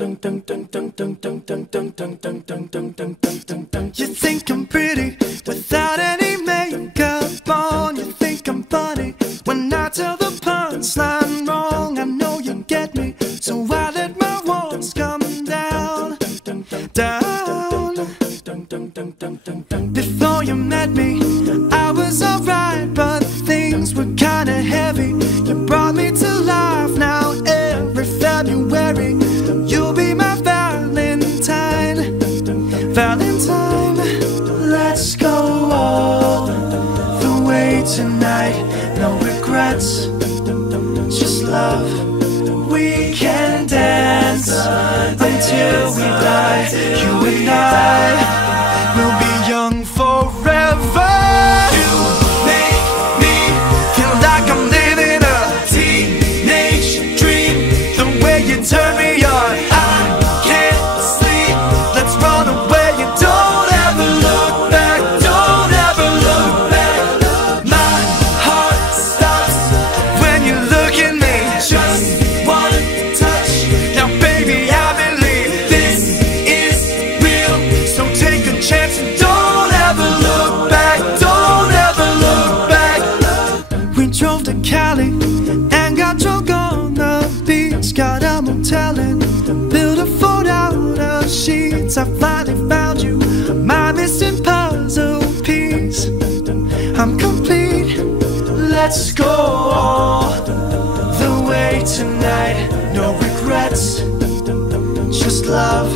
You think I'm pretty without any makeup on. You think I'm funny when I tell the punchline wrong. I know you get me, so I let my walls come down, down. Before you met me, I was alright, but things were kinda heavy. You brought me to life. Now every February you'll be my Valentine, Valentine. Let's go all the way tonight. No regrets, just love. We can dance until we die. You and I will be young forever. You make me feel like I'm living a teenage dream. The way you turn me on, I can't sleep. Let's run away and don't ever look back. Don't ever look back. My heart stops when you look at me. Just one touch, now baby I believe this is real. So take a chance and don't ever look back. Don't ever look back. We drove to Cali and got drunk on the beach. Got a motel and built a fort out of sheets. I finally found you, my missing puzzle piece. I'm complete. Let's go all the way tonight. No regrets, just love.